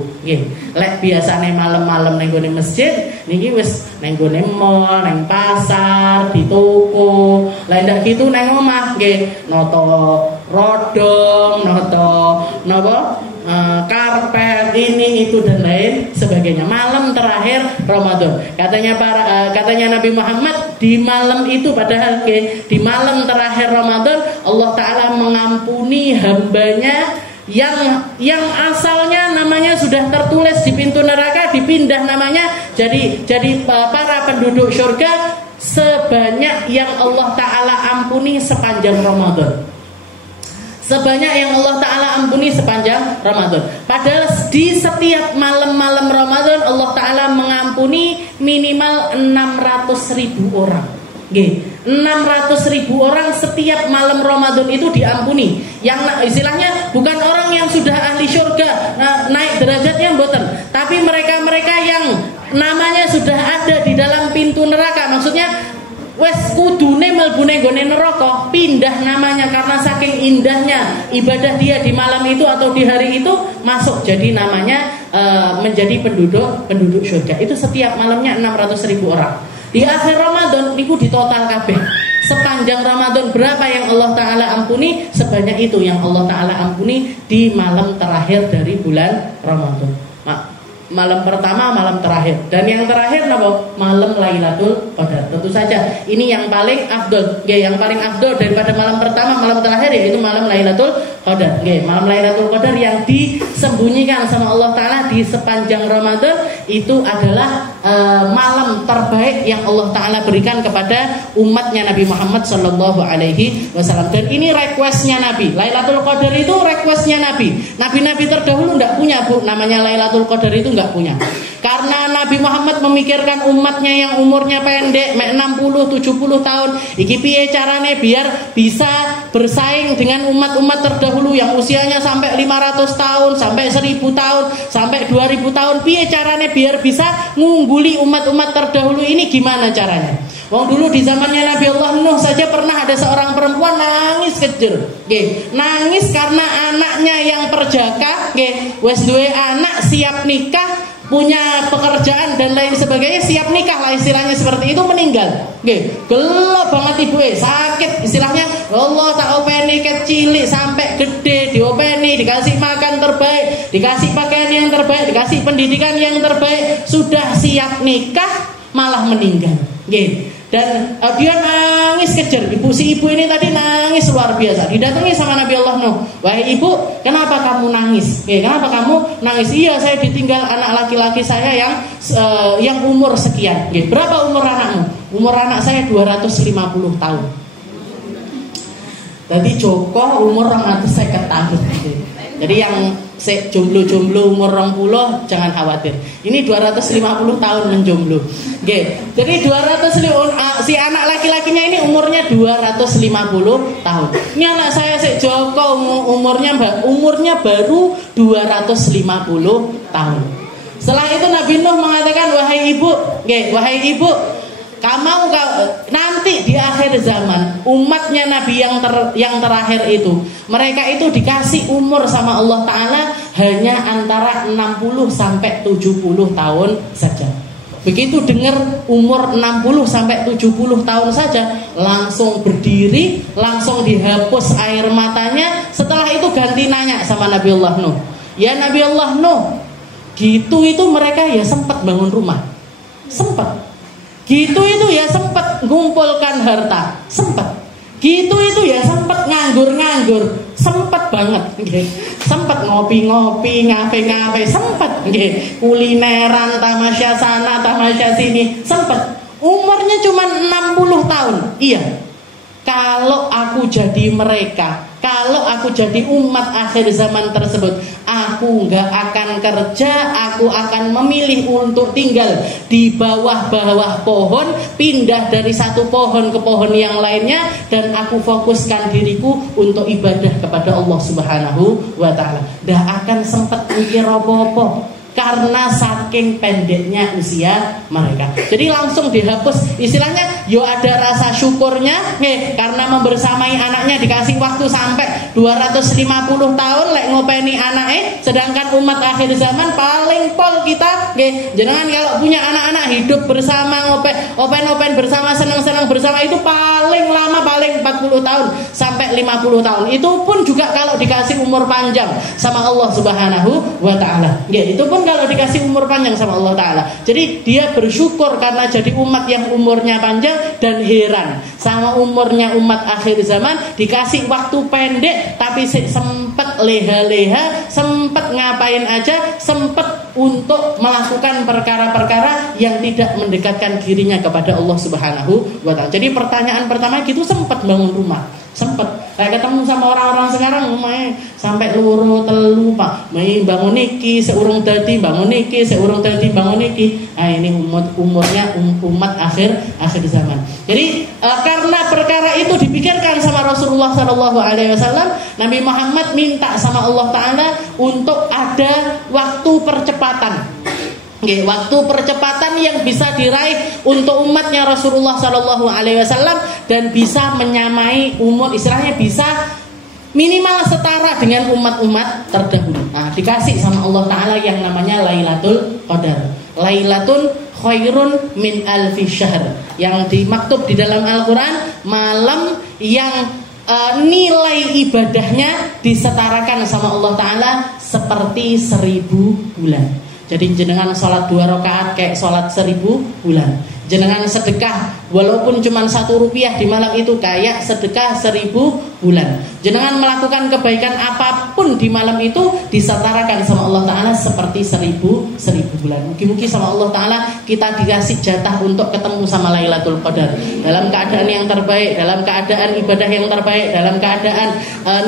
Lek biasane malam-malam ning gone masjid, niki wis ning gone mall, ning pasar, di toko. Lah ndak gitu ning omah, noto rodong, noto napa? Karpet ini itu dan lain sebagainya. Malam terakhir Ramadan. Katanya Nabi Muhammad, di malam itu padahal di malam terakhir Ramadan Allah Ta'ala mengampuni hambanya yang asalnya namanya sudah tertulis di pintu neraka, dipindah namanya jadi para penduduk surga sebanyak yang Allah Ta'ala ampuni sepanjang Ramadan. Sebanyak yang Allah Ta'ala ampuni sepanjang Ramadan. Padahal di setiap malam-malam Ramadan Allah Ta'ala mengampuni minimal 600.000 orang. 600.000 orang setiap malam Ramadan itu diampuni. Yang istilahnya bukan orang yang sudah ahli surga naik namanya sudah ada di dalam pintu neraka, maksudnya wes kudune melbune gone neraka, pindah namanya karena saking indahnya ibadah dia di malam itu atau di hari itu, masuk jadi namanya menjadi penduduk surga. Itu setiap malamnya 600.000 orang. Di akhir Ramadan niku ditotal kabeh. Sepanjang Ramadan berapa yang Allah Ta'ala ampuni, sebanyak itu yang Allah Ta'ala ampuni di malam terakhir dari bulan Ramadan. Malam pertama, malam terakhir. Dan yang terakhir apa? Malam Lailatul Qadar. Tentu saja ini yang paling afdol. Yang paling afdol daripada malam pertama, malam terakhir, yaitu malam Lailatul Qadar. Malam Lailatul Qadar yang disembunyikan sama Allah Ta'ala di sepanjang Ramadan, itu adalah malam terbaik yang Allah Ta'ala berikan kepada umatnya Nabi Muhammad SAW. Dan ini requestnya Nabi. Lailatul Qadar itu requestnya Nabi. Nabi-nabi terdahulu tidak punya, Bu, namanya Lailatul Qadar itu nggak punya. Karena Nabi Muhammad memikirkan umatnya yang umurnya pendek, 60-70 tahun. Iki piye carane biar bisa bersaing dengan umat-umat terdahulu yang usianya sampai 500 tahun, sampai 1000 tahun, sampai 2000 tahun. Piye carane biar bisa ngungguli umat-umat terdahulu ini, gimana caranya? Wong dulu di zamannya Nabi Allah Nuh saja pernah ada seorang perempuan nangis kejer. Nangis karena anaknya yang perjaka, wes duwe anak siap nikah, punya pekerjaan dan lain sebagainya, siap nikah lah istilahnya seperti itu, meninggal. Gelo banget ibu, sakit istilahnya. Allah tak openi kecil sampai gede, diopeni, dikasih makan terbaik, dikasih pakaian yang terbaik, dikasih pendidikan yang terbaik, sudah siap nikah malah meninggal. Dan dia nangis kejer. Si ibu ini tadi nangis luar biasa. Didatangi sama Nabi Allah Nuh. Wahai ibu, kenapa kamu nangis? Kenapa kamu nangis? Iya, saya ditinggal anak laki-laki saya yang umur sekian. Berapa umur anakmu? Umur anak saya 250 tahun. Tadi Joko umur 250 tahun. Jadi yang jomblo-jomblo umur 20 jangan khawatir. Ini 250 tahun menjomblo. Jadi 250, si anak laki-lakinya ini umurnya 250 tahun. Ini anak saya Joko umurnya baru 250 tahun. Setelah itu Nabi Nuh mengatakan, wahai ibu, kamu nanti di akhir zaman umatnya Nabi yang terakhir itu, mereka itu dikasih umur sama Allah Ta'ala hanya antara 60 sampai 70 tahun saja. Begitu dengar umur 60 sampai 70 tahun saja, langsung berdiri, langsung dihapus air matanya. Setelah itu ganti nanya sama Nabi Allah Nuh, ya Nabi Allah Nuh, gitu itu mereka ya sempat bangun rumah, sempat. Gitu itu ya sempat ngumpulkan harta, sempat. Gitu itu ya sempat nganggur, sempat banget. Sempat ngopi-ngopi, ngafe-ngafe, sempat. Kulineran, tamasya sana, tamasya sini, sempat. Umurnya cuma 60 tahun. Iya. Kalau aku jadi mereka, kalau aku jadi umat akhir zaman tersebut, aku gak akan kerja, aku akan memilih untuk tinggal di bawah-bawah pohon, pindah dari satu pohon ke pohon yang lainnya, dan aku fokuskan diriku untuk ibadah kepada Allah Subhanahu wa Ta'ala. Gak akan sempat mikir apa-apa karena saking pendeknya usia mereka. Jadi langsung dihapus. Istilahnya yo ada rasa syukurnya karena membersamai anaknya, dikasih waktu sampai 250 tahun lek ngopeni anake. Sedangkan umat akhir zaman paling pol kita jenengan kalau punya anak-anak hidup bersama, open bersama, senang-senang bersama, itu paling lama paling 40 tahun sampai 50 tahun. Itu pun juga kalau dikasih umur panjang sama Allah Subhanahu wa Ta'ala. Itu pun kalau dikasih umur panjang sama Allah Ta'ala. Jadi dia bersyukur karena jadi umat yang umurnya panjang, dan heran sama umurnya umat akhir zaman, dikasih waktu pendek tapi sempat leha-leha, sempat ngapain aja, sempat untuk melakukan perkara-perkara yang tidak mendekatkan dirinya kepada Allah Subhanahu wa Ta'ala. Jadi pertanyaan pertama gitu, sempat bangun rumah, sempat. Saya ketemu sama orang-orang sekarang sampai loro telu Pak, bangun niki seurung dadi, bangun niki seurung dadi, bangun niki. Ini umurnya umat akhir zaman. Jadi karena perkara itu dipikirkan sama Rasulullah SAW, Nabi Muhammad minta sama Allah Ta'ala untuk ada waktu percepatan. waktu percepatan yang bisa diraih untuk umatnya Rasulullah Shallallahu Alaihi Wasallam dan bisa menyamai umur, istilahnya bisa minimal setara dengan umat-umat terdahulu. Nah, dikasih sama Allah Taala yang namanya Lailatul Qadar. Lailatun khairun min alfi syahr. Yang dimaktub di dalam Al-Quran malam yang nilai ibadahnya disetarakan sama Allah Ta'ala seperti 1000 bulan. Jadi jenengan sholat 2 rakaat kayak sholat 1000 bulan. Jenengan sedekah walaupun cuma 1 rupiah di malam itu kayak sedekah 1000 bulan. Jenengan melakukan kebaikan apapun di malam itu disetarakan sama Allah Ta'ala seperti 1000 bulan. Mungkin sama Allah Ta'ala kita dikasih jatah untuk ketemu sama Lailatul Qadar dalam keadaan yang terbaik, dalam keadaan ibadah yang terbaik, dalam keadaan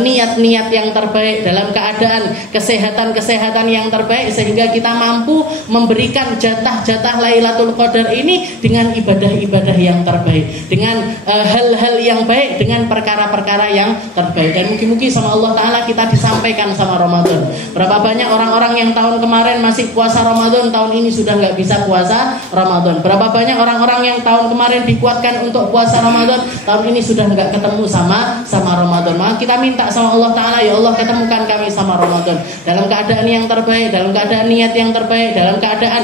niat-niat yang terbaik, dalam keadaan kesehatan-kesehatan yang terbaik, sehingga kita mampu memberikan jatah-jatah Lailatul Qadar ini dengan ibadah-ibadah yang terbaik, dengan hal-hal yang baik, dengan perkara-perkara yang terbaik. Dan mungkin-mungkin sama Allah Ta'ala kita disampaikan sama Ramadan. Berapa banyak orang-orang yang tahun kemarin masih puasa Ramadan, tahun ini sudah nggak bisa puasa Ramadan. Berapa banyak orang-orang yang tahun kemarin dikuatkan untuk puasa Ramadan, tahun ini sudah nggak ketemu sama Ramadan. Maka kita minta sama Allah Ta'ala, ya Allah ketemukan kami sama Ramadan dalam keadaan yang terbaik, dalam keadaan niat yang terbaik, dalam keadaan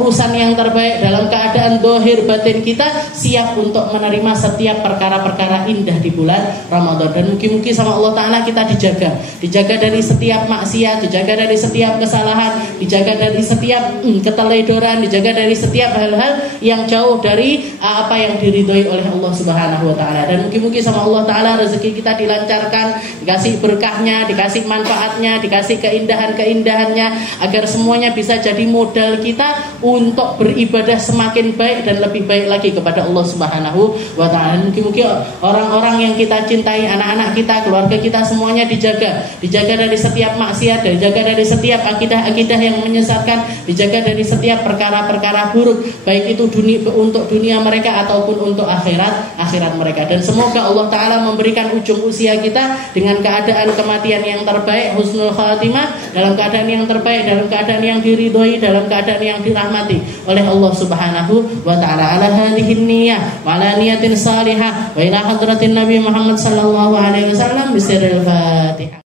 urusan yang terbaik, dalam keadaan dohir batin kita siap untuk menerima setiap perkara-perkara indah di bulan Ramadan. Dan mungkin-mungkin sama Allah Ta'ala kita dijaga dari setiap maksiat, dijaga dari setiap kesalahan, dijaga dari setiap keteledoran, dijaga dari setiap hal-hal yang jauh dari apa yang diridhoi oleh Allah Subhanahu wa Ta'ala. Dan mungkin-mungkin sama Allah Ta'ala rezeki kita dilancarkan, dikasih berkahnya, dikasih manfaatnya, dikasih keindahan-keindahannya, agar semuanya bisa jadi modal kita untuk beribadah semakin baik dan lebih baik lagi kepada Allah Subhanahu wa Ta'ala. Mungkin-mungkin orang-orang yang kita cintai, anak-anak kita, keluarga kita, semuanya dijaga dari setiap maksiat, dijaga dari setiap akidah-akidah yang menyesatkan, dijaga dari setiap perkara-perkara buruk, baik itu untuk dunia mereka ataupun untuk akhirat mereka. Dan semoga Allah Ta'ala memberikan ujung usia kita dengan keadaan kematian yang terbaik, husnul khatimah, dalam keadaan yang terbaik, dalam keadaan yang diridhoi, dalam keadaan yang dirahmati oleh Allah Subhanahu wa Ta'ala. Ala hadhihi niyyah wa ala niyatin salihah wa ila hadratin Nabi Muhammad sallallahu alaihi wasallam bisirril Fatihah.